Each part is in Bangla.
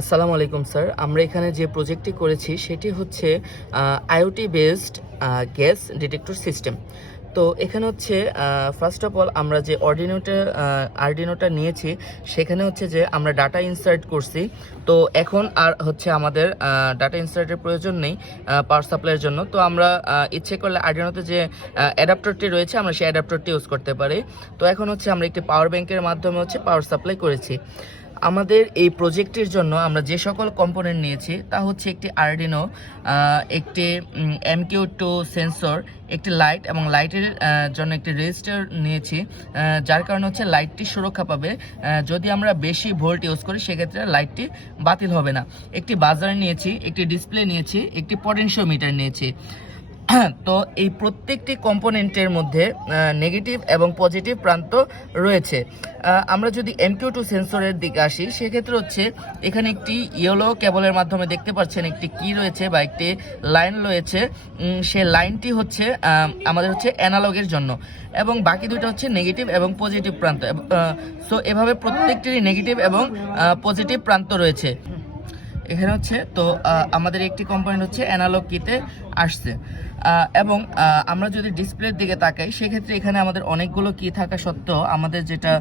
আসসালামু আলাইকুম স্যার। আমরা এখানে যে প্রজেক্টটি করেছি সেটি হচ্ছে IoT based gas detector system. তো এখানে হচ্ছে ফার্স্ট অফ অল আমরা যে আরডিনোটা নিয়েছি সেখানে হচ্ছে যে আমরা ডাটা ইনসার্ট করছি। তো এখন আর হচ্ছে আমাদের ডাটা ইনসার্টের প্রয়োজন নেই পাওয়ার সাপ্লাইয়ের জন্য। তো আমরা ইচ্ছে করলে আরডিনোতে যে অ্যাডাপ্টারটি রয়েছে আমরা সেই অ্যাডাপ্টারটি ইউজ করতে পারি। তো এখন হচ্ছে আমরা একটি পাওয়ার ব্যাংকের মাধ্যমে হচ্ছে পাওয়ার সাপ্লাই করেছি। আমাদের এই প্রজেক্টের জন্য আমরা যে সকল কম্পোনেন্ট নিয়েছি তা হচ্ছে একটি আরডিনো, একটি MQ2 সেন্সর, একটি লাইট এবং লাইটের জন্য একটি রেজিস্টার নিয়েছি, যার কারণে হচ্ছে লাইটটি সুরক্ষা পাবে। যদি আমরা বেশি ভোল্ট ইউজ করি সেক্ষেত্রে লাইটটি বাতিল হবে না। একটি বাজার নিয়েছি, একটি ডিসপ্লে নিয়েছি, একটি পটেনশিওমিটার নিয়েছি। তো এই প্রত্যেকটি কম্পোনেন্টের মধ্যে নেগেটিভ এবং পজিটিভ প্রান্ত রয়েছে। আমরা যদি MQ2 সেন্সরের দিকে আসি সেক্ষেত্রে হচ্ছে এখানে একটি ইয়েলো কেবলের মাধ্যমে দেখতে পাচ্ছেন একটি কি রয়েছে বা একটি লাইন রয়েছে। সে লাইনটি হচ্ছে আমাদের হচ্ছে অ্যানালগের জন্য এবং বাকি দুটো হচ্ছে নেগেটিভ এবং পজিটিভ প্রান্ত। সো এভাবে প্রত্যেকটিরই নেগেটিভ এবং পজিটিভ প্রান্ত রয়েছে এখানে হচ্ছে। তো আমাদের একটি কম্পোনেন্ট হচ্ছে অ্যানালগ কিতে আসছে এবং আমরা যদি ডিসপ্লের দিকে তাকাই সেক্ষেত্রে এখানে আমাদের অনেকগুলো কি থাকা সত্ত্বেও আমাদের যেটা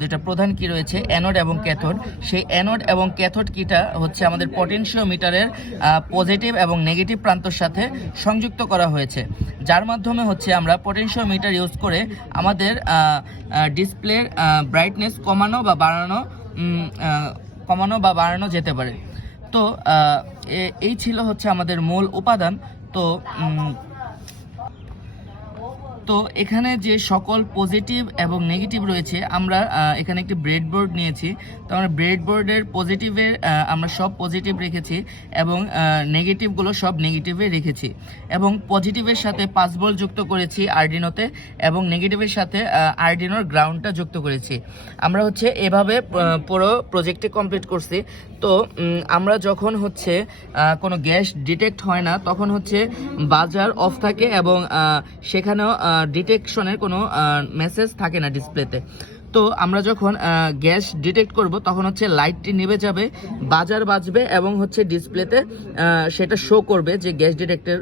দুইটা প্রধান কি রয়েছে অ্যানোড এবং ক্যাথোড, সেই অ্যানোড এবং ক্যাথোড কিটা হচ্ছে আমাদের পটেনশিওমিটারের পজিটিভ এবং নেগেটিভ প্রান্তর সাথে সংযুক্ত করা হয়েছে, যার মাধ্যমে হচ্ছে আমরা পটেনশিওমিটার ইউজ করে আমাদের ডিসপ্লের ব্রাইটনেস কমানো বা বাড়ানো যেতে পারে। তো এই ছিল হচ্ছে আমাদের মূল উপাদান। তো এখানে যে সকল পজিটিভ এবং নেগেটিভ রয়েছে আমরা এখানে একটি ব্রেডবোর্ড নিয়েছি। তো আমরা ব্রেডবোর্ডের পজিটিভের আমরা সব পজিটিভ রেখেছি এবং নেগেটিভগুলো সব নেগেটিভে রেখেছি এবং পজিটিভের সাথে 5 ভোল্ট যুক্ত করেছি আরডিনোতে এবং নেগেটিভের সাথে আরডিনোর গ্রাউন্ডটা যুক্ত করেছি। আমরা হচ্ছে এভাবে পুরো প্রজেক্টটি কমপ্লিট করছি। তো আমরা যখন হচ্ছে কোনো গ্যাস ডিটেক্ট হয় না তখন হচ্ছে বাজার অফ থাকে এবং সেখানেও ডিটেকশনের কোনো মেসেজ থাকে না ডিসপ্লেতে। তো আমরা যখন গ্যাস ডিটেক্ট করব তখন হচ্ছে লাইটটি নিভে যাবে, বাজার বাজবে এবং হচ্ছে ডিসপ্লেতে সেটা শো করবে যে গ্যাস ডিটেক্টর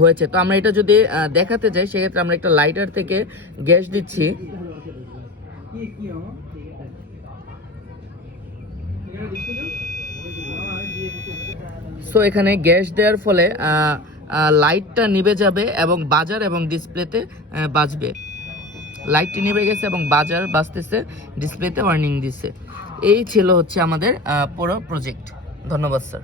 হয়েছে। তো আমরা এটা যদি দেখাতে যাই সেক্ষেত্রে আমরা একটা লাইটার থেকে গ্যাস দিচ্ছি। সো এখানে গ্যাস দেওয়ার ফলে লাইটটা নিভে যাবে এবং বাজার এবং ডিসপ্লেতে বাজবে। লাইটটি নিভে গেছে এবং বাজার বাজতেছে, ডিসপ্লেতে ওয়ার্নিং দিচ্ছে। এই ছিল হচ্ছে আমাদের পুরো প্রজেক্ট। ধন্যবাদ স্যার।